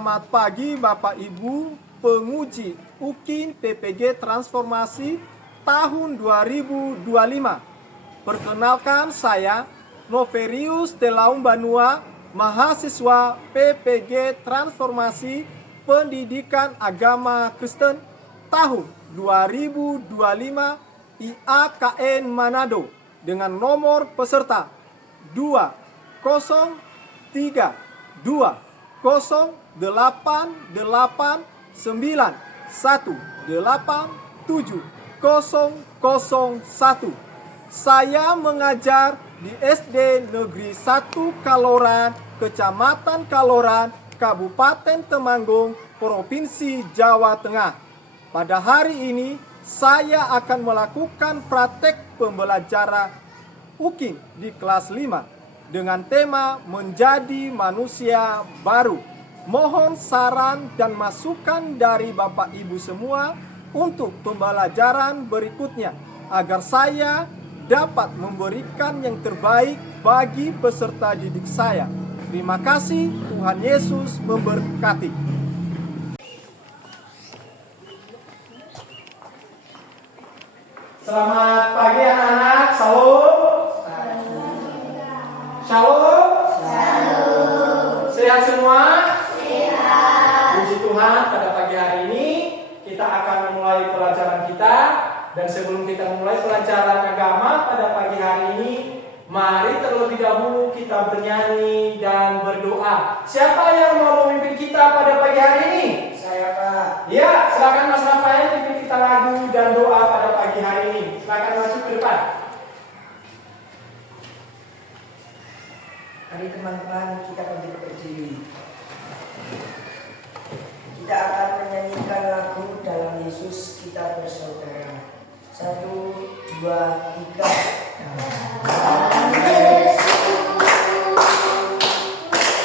Selamat pagi Bapak Ibu penguji UKIN PPG Transformasi tahun 2025. Perkenalkan saya Noverius Telaum Banua, mahasiswa PPG Transformasi Pendidikan Agama Kristen tahun 2025 IAKN Manado dengan nomor peserta 20328891701. Saya mengajar di SD Negeri 1 Kaloran, Kecamatan Kaloran, Kabupaten Temanggung, Provinsi Jawa Tengah. Pada hari ini saya akan melakukan praktek pembelajaran UKIN di kelas 5 dengan tema menjadi manusia baru. Mohon saran dan masukan dari Bapak Ibu semua untuk pembelajaran berikutnya agar saya dapat memberikan yang terbaik bagi peserta didik saya. Terima kasih, Tuhan Yesus memberkati. Selamat pagi anak-anak, Shalom. Shalom. Sehat semua? Sehat. Puji Tuhan, pada pagi hari ini kita akan memulai pelajaran kita. Dan sebelum kita mulai pelajaran agama pada pagi hari ini, mari terlebih dahulu kita bernyanyi dan berdoa. Siapa yang mau memimpin kita pada pagi hari ini? Saya, Pak. Ya, silakan Mas Rafael pimpin kita lagu dan doa pada pagi hari ini. Silakan maju ke depan. Mari teman-teman kita berdiri. Kita akan menyanyikan lagu Dalam Yesus Kita Bersaudara. 1, 2, 3. Dalam Yesus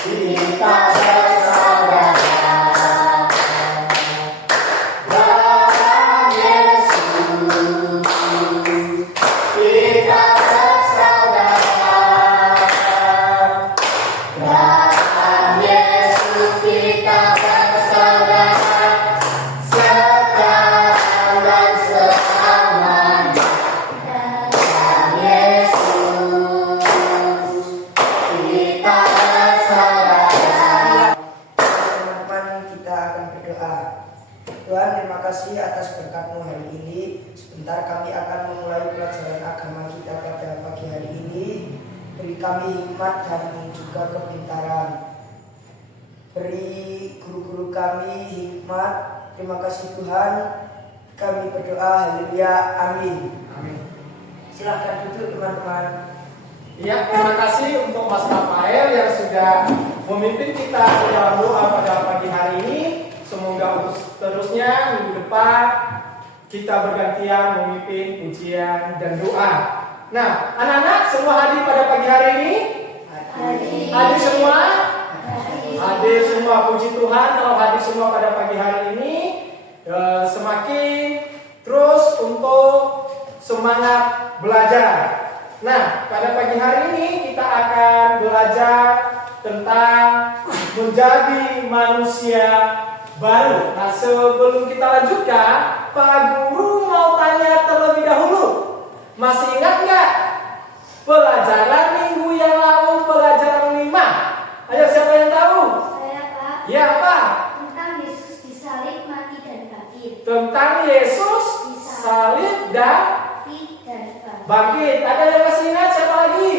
kita bersaudara. Dalam Yesus kita bersaudara. Dalam Yesus kita bersaudara. Sekarang dan selamanya. Dalam Yesus kita bersaudara. Teman-teman, kita akan berdoa. Tuhan, terima kasih atas berkat-Mu hari ini. Sebentar kami akan memulai pelajaran agama kita pada pagi hari ini. Beri kami hikmat dan juga kepintaran. Beri guru-guru kami hikmat. Terima kasih Tuhan. Kami berdoa, haleluya, amin. Amin. Silahkan duduk teman-teman. Ya, terima kasih untuk Mas Rafael yang sudah memimpin kita dalam doa pada pagi hari ini. Semoga seterusnya minggu depan kita bergantian memimpin pujian dan doa. Nah, anak-anak semua hadir pada pagi hari ini? Hadir semua? Hadir semua, puji Tuhan kalau hadir semua pada pagi hari ini. Semakin terus untuk semangat belajar. Nah, pada pagi hari ini kita akan belajar tentang menjadi manusia baru. Nah, sebelum kita lanjutkan, Pak Guru mau tanya terlebih dahulu. Masih ingat nggak pelajaran minggu yang lalu, pelajaran 5? Ayo, siapa yang tahu? Saya, Pak. Ya, apa? Tentang Yesus disalib, mati dan bangkit. Tentang Yesus salib dan Mati dan bangkit. bangkit. Ada yang masih ingat? Siapa lagi?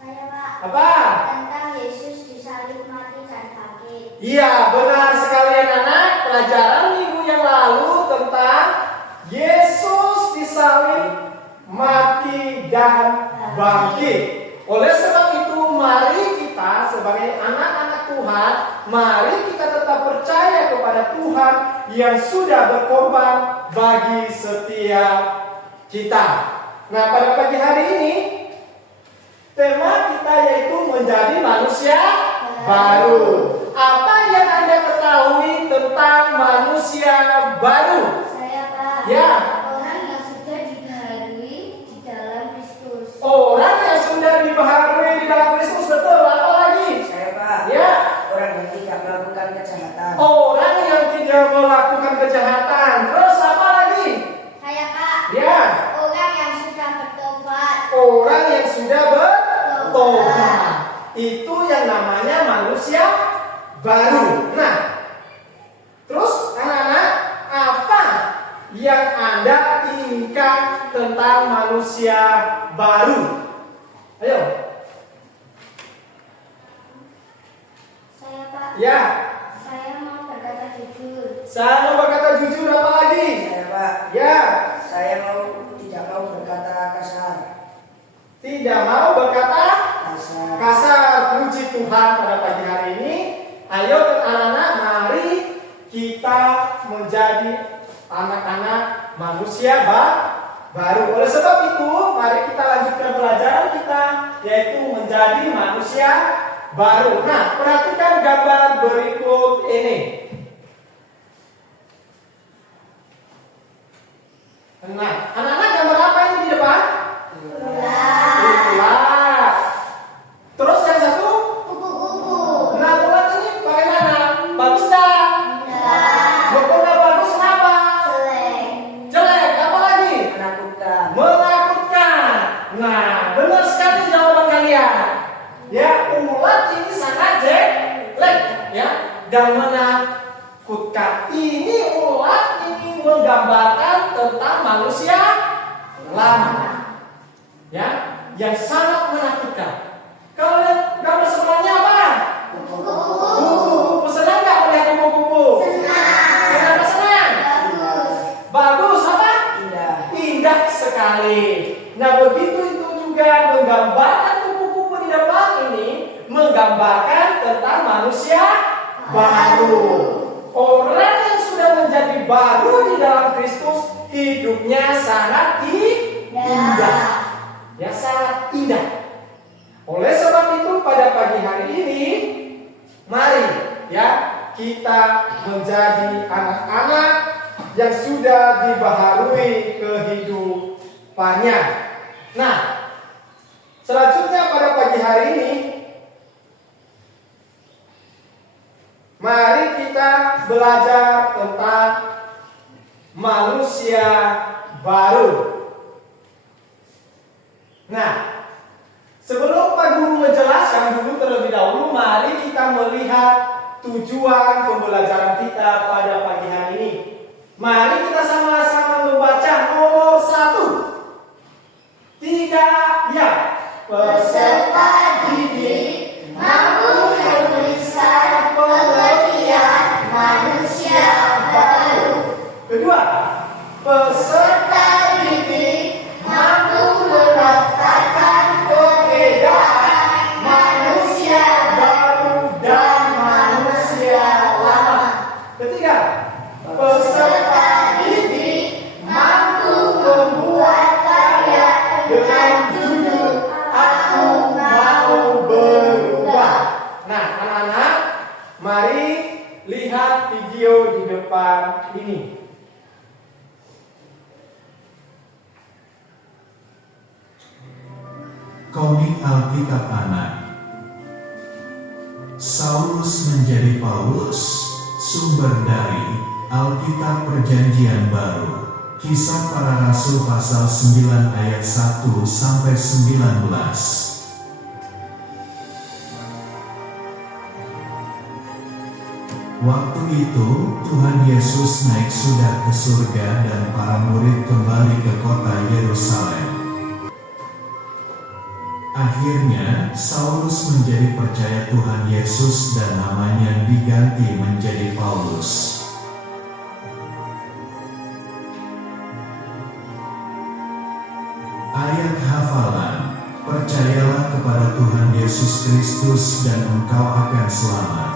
Saya, Pak. Apa? Tentang Yesus disalib, mati dan bangkit. Iya, benar sekali anak-anak. Pelajaran minggu yang lalu tentang Yesus disalib, mati dan bangkit. Oleh sebab itu, mari kita sebagai anak-anak Tuhan, mari kita tetap percaya kepada Tuhan yang sudah berkorban bagi setiap kita. Nah, pada pagi hari ini tema kita yaitu menjadi manusia baru. Apa yang Anda ketahui tentang manusia baru? Saya, Pak. Ya. Orang yang sudah dibaharui di dalam Kristus. Orang yang sudah dibaharui di dalam Kristus, betul. Apa lagi? Saya, Pak. Ya. Orang yang tidak melakukan kejahatan Orang yang sudah bertobat. Itu yang namanya manusia baru. Nah, terus anak-anak, apa yang Anda inginkan tentang manusia baru? Ayo. Saya Pak. Ya. Saya mau berkata jujur. Saya mau berkata jujur, apa lagi? Saya Pak, Ya. saya tidak mau berkata kasar. Tidak mau berkata Kasar. kasar. Puji Tuhan pada pagi hari ini. Ayo anak-anak, mari kita menjadi anak-anak manusia baru. Oleh sebab itu, mari kita lanjutkan pelajaran kita, yaitu menjadi manusia baru. Nah, perhatikan gambar berikut ini. Nah, anak-anak, gambar apa ini di depan? Ulat. Terus yang satu? Kupu-kupu. Nah, ulat ini bagaimana? Bagus tak? Bukannya bagus, kenapa? Jelek. Jelek, apa lagi? Menakutkan. Menakutkan. Nah, benar sekali jawaban kalian. Ya, ulat ini sangat jelek, ya, dan menakutkan. Ini ulat ini menggambarkan tentang manusia lama, ya, yang sangat menakutkan. Kalau lihat gambar sebelahnya apa? Kupu-kupu. Senang nggak melihat kupu-kupu? Senang. Kenapa senang? Bagus. Bagus apa? Indah. Indah sekali. Nah, begitu itu juga menggambarkan kupu-kupu di depan ini, menggambarkan tentang manusia baru. Orang yang sudah menjadi baru di dalam Kristus, hidupnya sangat indah. Ya, sangat indah. Oleh sebab itu pada pagi hari ini, mari ya kita menjadi anak-anak yang sudah dibaharui kehidupannya. Nah, selanjutnya pada pagi hari ini, mari kita belajar tentang manusia baru. Nah, sebelum Pak Guru menjelaskan dulu terlebih dahulu, mari kita melihat tujuan pembelajaran kita pada pagi hari ini. Mari kita sama-sama membaca nomor 1. 3, ya. Peserta didik mampu menuliskan pengertian manusia baru. Kedua, peserta Didik mampu mendaftarkan perbedaan manusia baru dan manusia lama. Ketiga, peserta didik mampu membuat karya dengan judul Aku Mau Berubah. Nah, anak-anak, mari lihat video di depan ini. Komik Alkitab Anak. Saulus menjadi Paulus, sumber dari Alkitab Perjanjian Baru. Kisah Para Rasul pasal 9 ayat 1 sampai 19. Waktu itu, Tuhan Yesus naik sudah ke surga dan para murid kembali ke kota Yerusalem. Akhirnya, Saulus menjadi percaya Tuhan Yesus dan namanya diganti menjadi Paulus. Ayat hafalan, percayalah kepada Tuhan Yesus Kristus dan engkau akan selamat.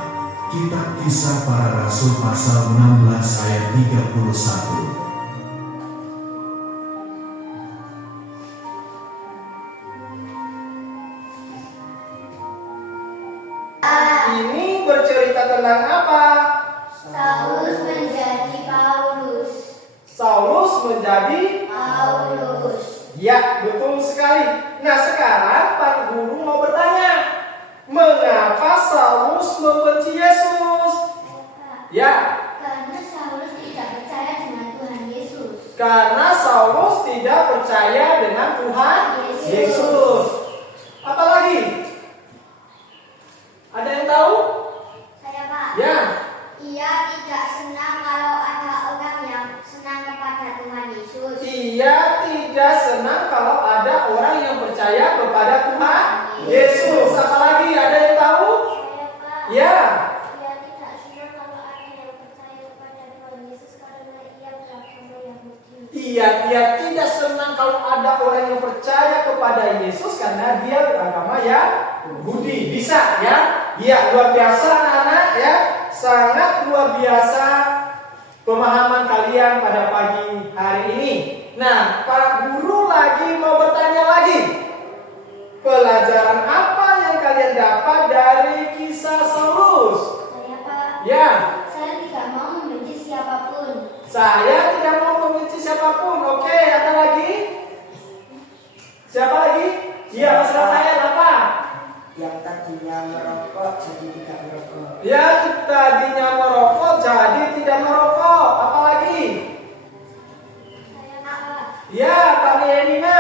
Kitab Kisah Para Rasul pasal 16 ayat 31. Ini bercerita tentang apa? Saulus menjadi Paulus. Saulus menjadi, Paulus. ya, betul sekali. Nah, sekarang Pak Guru mau bertanya, mengapa Saulus membenci Yesus? Ya, Karena Saulus tidak percaya dengan Tuhan Yesus. karena Saulus tidak percaya dengan Tuhan Yesus. Apa lagi? Ada yang tahu? Saya, Pak. Ya. Ia tidak senang kalau ada orang yang senang kepada Tuhan Yesus. Ia tidak senang kalau ada orang yang percaya kepada Tuhan Yesus. Apa lagi? Ada yang tahu? Saya, Pak. Ya. Ia tidak senang kalau ada yang percaya kepada Tuhan Yesus karena ia beragama Yahudi. Dia tidak senang kalau ada orang yang percaya kepada Yesus karena dia beragama Yahudi. Bisa ya? Iya, luar biasa anak-anak ya. Sangat luar biasa pemahaman kalian pada pagi hari ini. Nah, Pak Guru lagi mau bertanya lagi. Pelajaran apa yang kalian dapat dari kisah Saulus? Saya, Pak. Ya. Saya tidak mau membenci siapapun. Saya tidak mau membenci siapapun. Oke, ada lagi? Siapa lagi? Iya, Mas Rafael apa? Yang tadinya merokok jadi tidak merokok. Ya, tadinya merokok jadi tidak merokok. Apa lagi? Saya, Pak. Ya, Pak Yenina.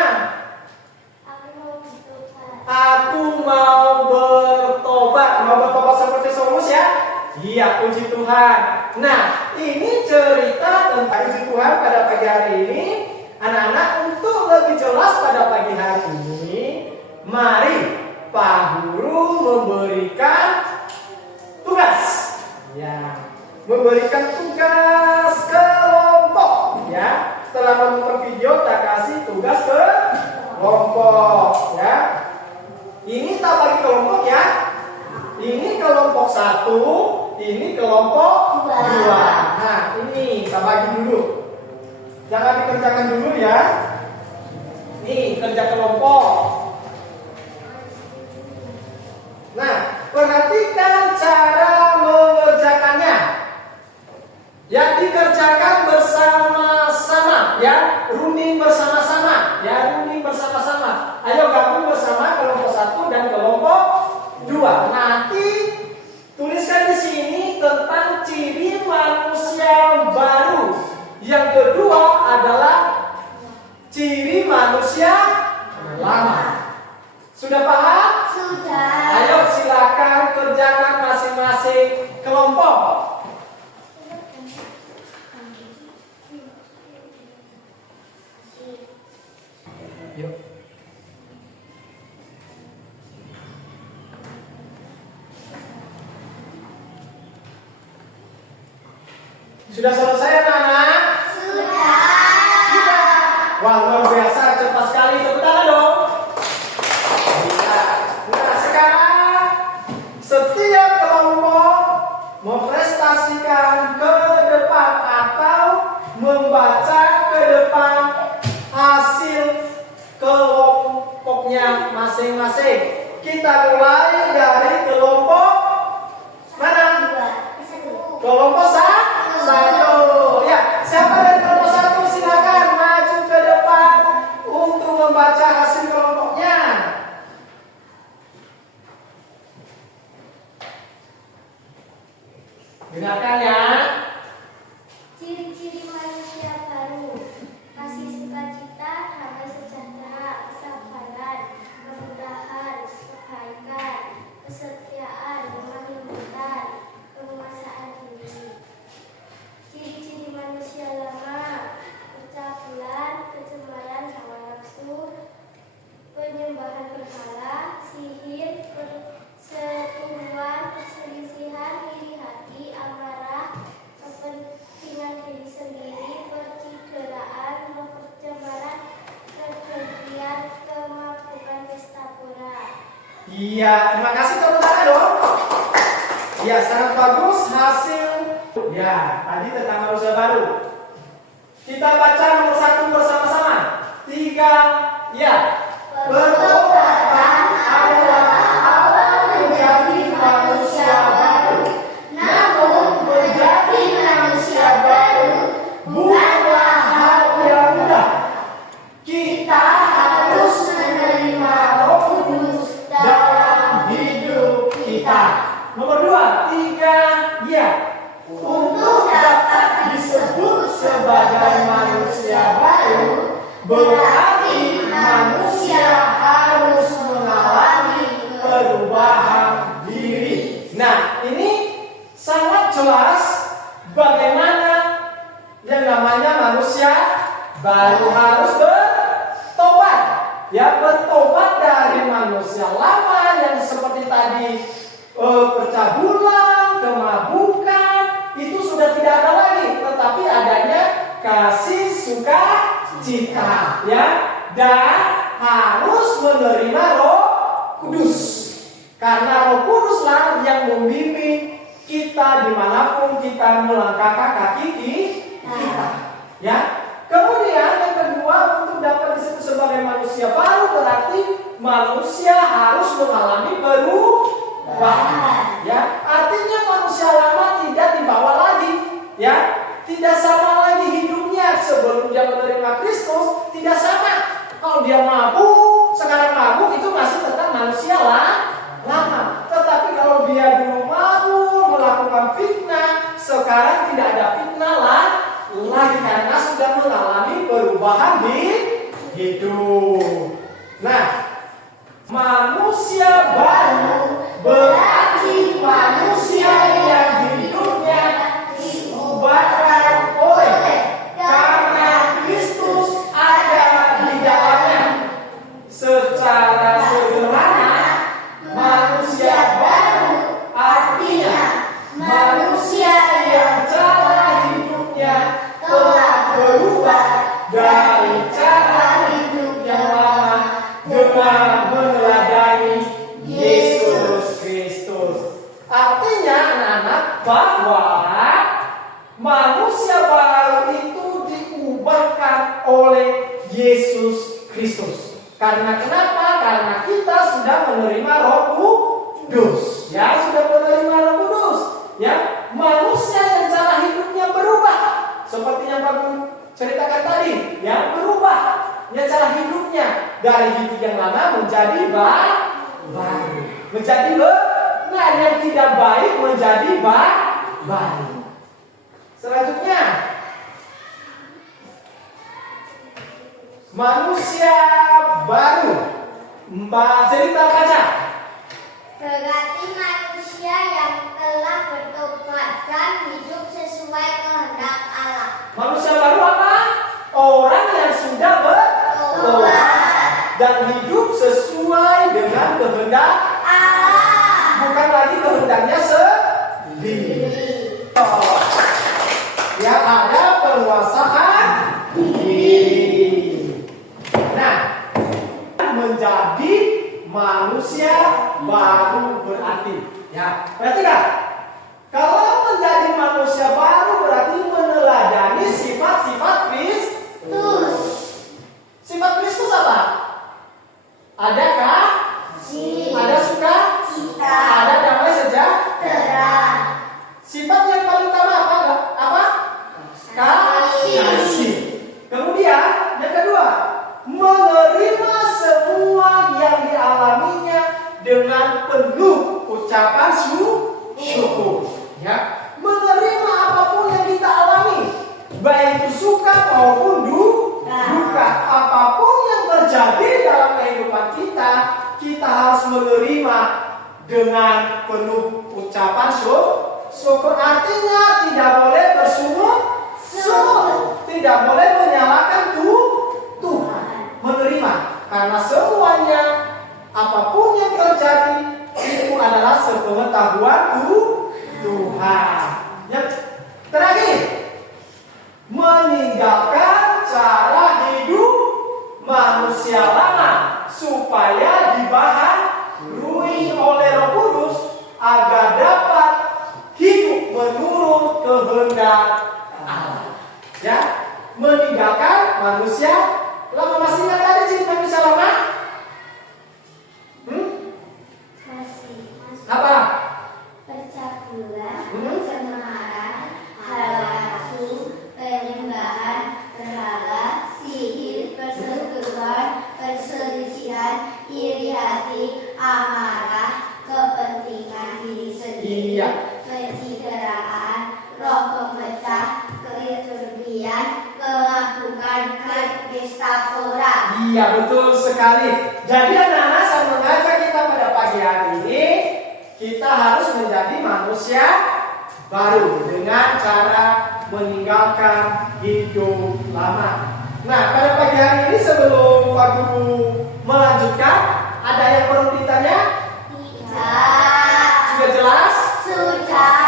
Aku mau bertobat. Aku mau bertobat. Mau bertobat seperti Saulus ya? Iya, puji Tuhan. Nah, ini cerita tentang puji Tuhan pada pagi hari ini. Anak-anak, untuk lebih jelas pada pagi hari ini, mari Pak Guru memberikan tugas. Ya, memberikan tugas kelompok. Ya, setelah menonton video, tak kasih tugas ke kelompok. Ya, ini tak bagi kelompok ya. Ini kelompok 1, ini kelompok 2. Nah, ini kita bagi dulu. Jangan dikerjakan dulu ya. Nih, kerja kelompok. Nah, perhatikan cara mengerjakannya. Yang dikerjakan bersama-sama ya, runding bersama-sama ya, runding bersama-sama. Ayo gabung bersama kelompok 1 dan kelompok 2. Nanti tuliskan di sini tentang ciri manusia baru. Yang kedua adalah ciri manusia lama. Sudah paham? Sudah. Ayo silakan kerjakan masing-masing kelompok. Yuk. Sudah selesai anak-anak? Sudah. Wah, luar biasa, cepat sekali. Tepuk tangan dong. Bisa. Nah, sekarang setiap kelompok memprestasikan ke depan atau membaca ke depan hasil kelompoknya masing-masing. Kita mulai dari kelompok mana? Kelompok 1. Ya, siapa dari kelompok 1 silakan maju ke depan untuk membaca hasil kelompoknya. Dengarkan ya. Ciri-ciri manusia baru: kasih sukacita, damai sejahtera, kesabaran, kemudahan, kebaikan, kesetiaan, lemah lembutan, penguasaan diri. Ciri-ciri manusia lama: percabulan, kecemaran, hawa nafsu, penyembahan berhala, sihir, perseteruan, perselisihan, iri hati, amarah, kepentingan diri sendiri, percideraan, pencemaran, kebencian, kemabukan, pesta pora. Iya, terima kasih, tepuk tangan dong. Ya, sangat bagus hasil. Ya, tadi tentang manusia baru. Kita baca nomor 1 bersama-sama. 3, ya. Bertobatlah awal menjadi manusia baru. Namun menjadi manusia baru bukanlah hal yang mudah. Kita harus menerima Roh Kudus dalam hidup kita. Nomor 2, 3, ya. Untuk dapat disebut sebagai manusia baru, berarti manusia sukacita, ya, dan harus menerima Roh Kudus. Karena Roh Kuduslah yang membimbing kita dimanapun kita melangkahkan kaki kita, ya. Kemudian yang kedua, untuk dapat disebut sebagai manusia baru berarti manusia harus mengalami perubahan, ya. Artinya manusia lama tidak dibawa lagi, ya. Tidak sama lagi hidupnya sebelum dia menerima Kristus, tidak sama. Kalau dia mabuk, sekarang mabuk itu masih tetap manusia lama. Tetapi kalau dia dulu mabuk, melakukan fitnah, sekarang tidak ada fitnah lagi karena sudah mengalami perubahan di hidup. Nah, manusia baru berarti manusia yang hidupnya diubahkan oleh karena Kristus ada di dalamnya. Secara sederhana, manusia baru artinya manusia yang cara hidupnya telah berubah dari cara hidup yang lama dengan meneladani Yesus Kristus. Artinya anak-anak bahwa manusia baru itu diubahkan oleh Yesus Kristus. Karena kenapa? Karena kita sudah menerima Roh Kudus. Ya, sudah menerima Roh Kudus. Ya, manusia yang cara hidupnya berubah. Seperti yang Pak Guru ceritakan tadi, ya, berubah. Ya, cara hidupnya dari hidup yang lama menjadi baru. Menjadi benar, yang tidak baik menjadi baik. Selanjutnya, manusia baru. Mbak cerita kaca. Berarti manusia yang telah bertobat dan hidup sesuai kehendak Allah. Manusia baru apa? Orang yang sudah bertobat dan hidup sesuai dengan kehendak Allah. bukan lagi kehendaknya sendiri. Yang ada penguasaan diri. Nah, menjadi manusia baru berarti, ya, perhatikan. Kalau menjadi manusia baru berarti meneladani sifat-sifat Kristus. Sifat Kristus apa? Adakah? Ada sukacita. Ada damai sejahtera. Sifat yang paling utama apa? Kasih. Kemudian yang kedua, menerima semua yang dialaminya dengan penuh ucapan syukur. Ya, menerima apapun yang kita alami, baik itu suka maupun duka, apapun yang terjadi dalam kehidupan kita, kita harus menerima dengan penuh ucapan syukur. Artinya tidak boleh bersungut, tidak boleh menyalahkan Tuhan. Menerima, karena semuanya apapun yang terjadi itu adalah sepengetahuan Tuhan. Yang terakhir, meninggalkan cara hidup manusia lama supaya dibaharui oleh Roh Kudus agar dapat hidup menurut kehendak Allah. Ya, meninggalkan manusia lama. Masih ingat tadi ciri manusia lama? Apa? Percabulan, pencemaran, halangan, penyembahan berhala, sihir, perseteruan, perselisihan, iri hati, amarah, kepentingan diri sendiri, pencitraan, roh pemecah, keturbian, kemabuk, pesta pora. Iya, betul sekali. Jadi anak-anak, saya mengajak kita pada pagi hari ini, kita harus menjadi manusia baru dengan cara meninggalkan hidup lama. Nah, pada pagi hari ini sebelum Pak Guru melanjutkan, ada yang perlu ditanya? Tidak. Sudah jelas? Sudah.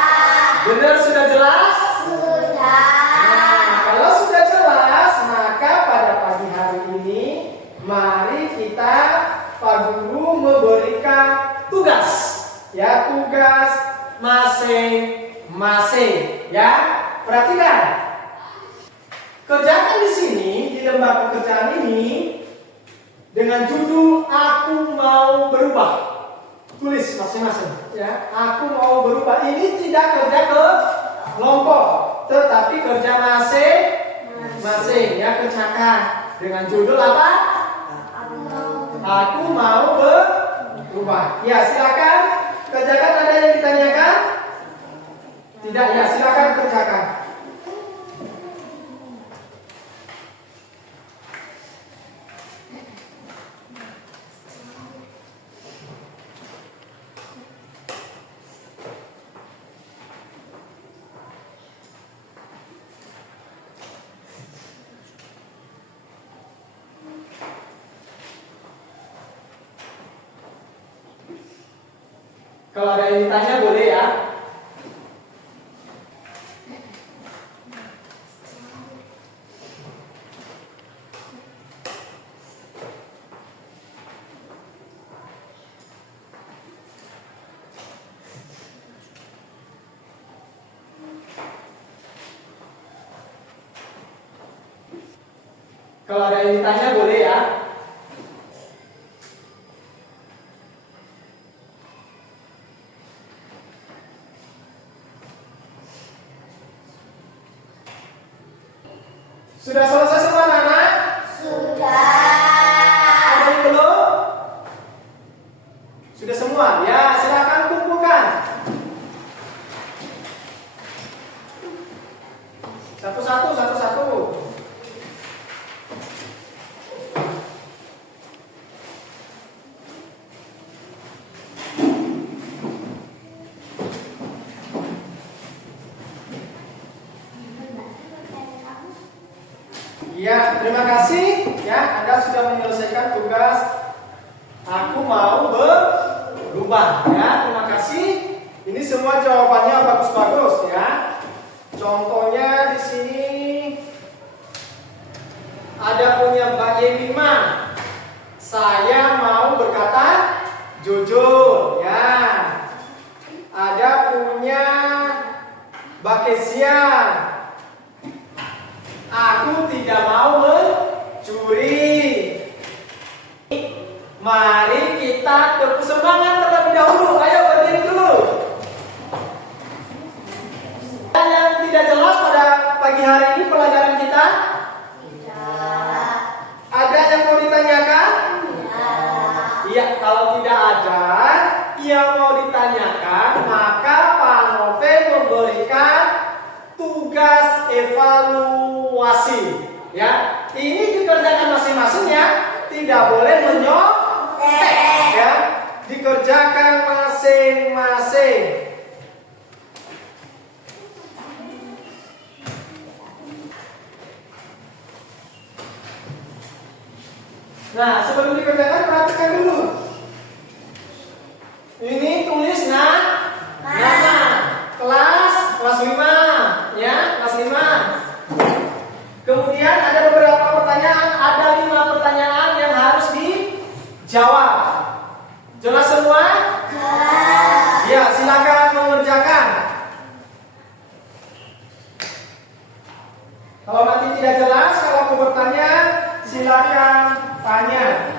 Benar, sudah jelas? Sudah. Nah, kalau sudah jelas, nah memberikan tugas. Ya, tugas masing-masing. Ya, perhatikan. Kerjakan di sini, di lembar pekerjaan ini dengan judul Aku Mau Berubah. Tulis masing-masing. Ya, aku mau berubah. Ini tidak kerja ke kelompok, tetapi kerja masing-masing. Ya, kerjakan dengan judul apa? Aku mau berubah. Ya, silakan kerjakan. Ada yang ditanyakan? Tidak, ya silakan kerjakan. Kalau ada yang ditanya boleh ya. Kalau ada yang ditanya boleh ya. Sudah selesai semua anak-anak? Sudah. Ada yang belum? Sudah semua? Ya, silakan kumpulkan. Satu-satu. Ya, terima kasih. Ya, Anda sudah menyelesaikan tugas. Aku mau berubah. Ya, terima kasih. Ini semua jawabannya bagus-bagus ya. Contohnya di sini ada punya Mbak Yemima. Saya mau berkata jujur. Ya. Ada punya Mbak Kesia. Aku tidak mau mencuri. Mari kita tepuk semangat terlebih dahulu. Ayo berdiri dulu. Yang tidak jelas pada pagi hari ini pelajaran kita? Tidak. Ada yang mau ditanyakan? Iya, kalau tidak ada yang mau ditanyakan, maka Pak Nove memberikan tugas evaluasi. Ya, ini dikerjakan masing-masing ya, tidak boleh menyontek ya, dikerjakan masing-masing. Nah, sebelum dikerjakan perhatikan dulu. Ini tulis nama kelas 5 ya, kelas 5. Kemudian ada beberapa pertanyaan, ada 5 pertanyaan yang harus dijawab. Jelas semua? Jelas. Ya, silakan mengerjakan. Kalau nanti tidak jelas, kalau aku bertanya, silakan tanya.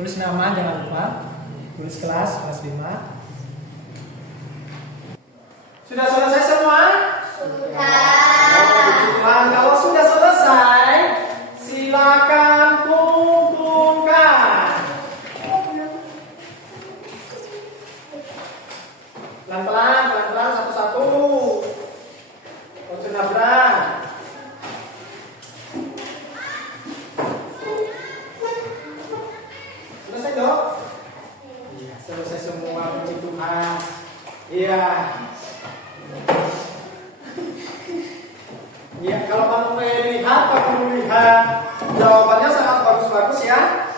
Tulis nama jangan lupa. Tulis kelas 5. Sudah selesai semua? Sudah. Kalau sudah selesai, silakan kumpulkan. Pelan-pelan, satu-satu. Kalau sudah berat. Selesai dok? Iya, selesai semua, puji Tuhan. Iya. Ya, kalau Pak Nufel lihat, Pak Guru lihat, jawabannya sangat bagus-bagus ya.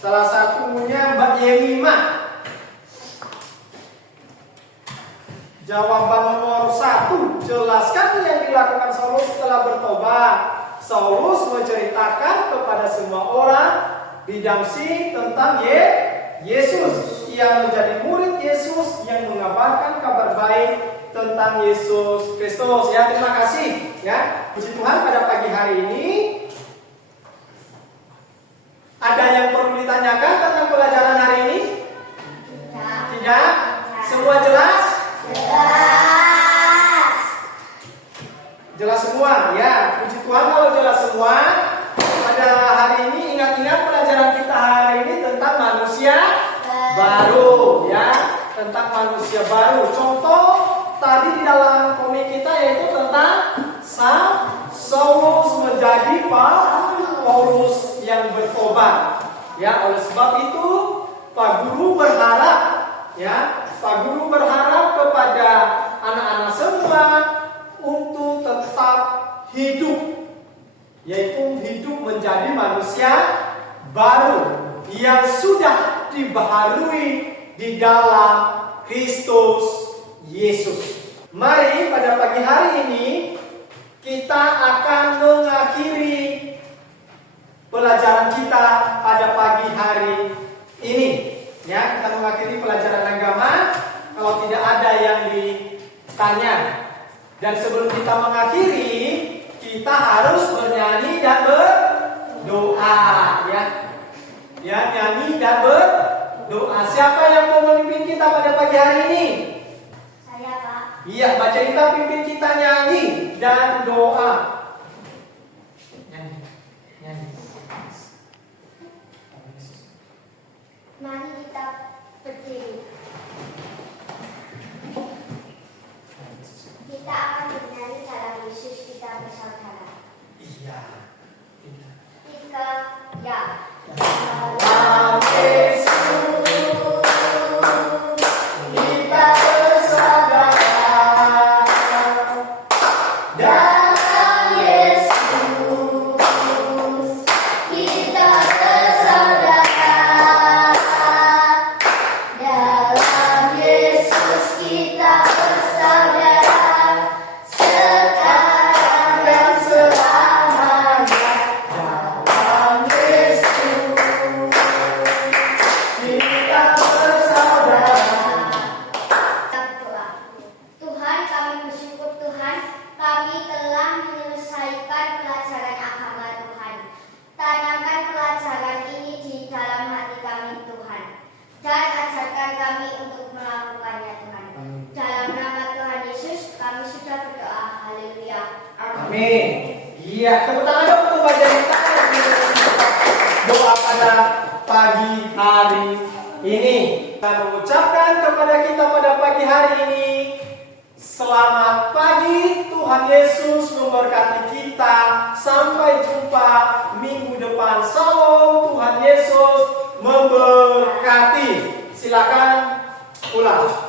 Salah satunya Mbak Yemima. Jawaban nomor 1, jelaskan yang dilakukan Saulus setelah bertobat. Saulus menceritakan kepada semua orang di Damsyik tentang Yesus. Ia menjadi murid Yesus yang mengabarkan kabar baik tentang Yesus Kristus. Ya, terima kasih. Ya, puji Tuhan, pada pagi hari ini ada yang perlu ditanyakan tentang pelajaran hari ini? Tidak? Semua jelas? Jelas semua, ya. Puji Tuhan kalau jelas semua. Pada hari ini ingat-ingat pelajaran kita hari ini tentang manusia baru, ya. Tentang manusia baru. Contoh tadi di dalam komik kita yaitu tentang Saulus menjadi Paulus yang bertobat. Ya, oleh sebab itu Pak Guru berharap, ya, Pak Guru berharap kepada anak-anak semua untuk tetap hidup, yaitu hidup menjadi manusia baru yang sudah dibaharui di dalam Kristus Yesus. Mari pada pagi hari ini kita akan mengakhiri pelajaran kita pada pagi hari ini. Ya, kita mengakhiri pelajaran agama. Kalau tidak ada yang ditanya. Dan sebelum kita mengakhiri, kita harus bernyanyi dan berdoa, ya. Ya, nyanyi dan berdoa. Siapa yang mau memimpin kita pada pagi hari ini? Saya, Pak. Iya, baca kita pimpin kita nyanyi dan doa. Nyanyi. Mari kita berdiri. Kita akan bernyanyi dalam Yesus kita bersaudara. Iya. 3, ya. Dalam Yesus kita bersaudara. Dalam Yesus kita bersaudara. Dalam Yesus kita bersaudara. Sekarang dan selamanya. Dalam Yesus Kita bersaudara. berdoa. Tuhan, kami bersyukur Tuhan, kami telah menyelesaikan pelajaran agama Tuhan. Tanamkan pelajaran ini di dalam hati kami Tuhan, dan ajarkan kami untuk melakukannya Tuhan. Dalam nama Tuhan Yesus kami sudah berdoa. Haleluya. Amin. Iya, tepuk tangan dong untuk baca kita. Doa pada pagi hari ini. Kita mengucapkan kepada kita pada pagi hari ini, selamat pagi, Tuhan Yesus memberkati kita. Sampai jumpa minggu depan. Salam, Tuhan Yesus memberkati. Silakan pulang.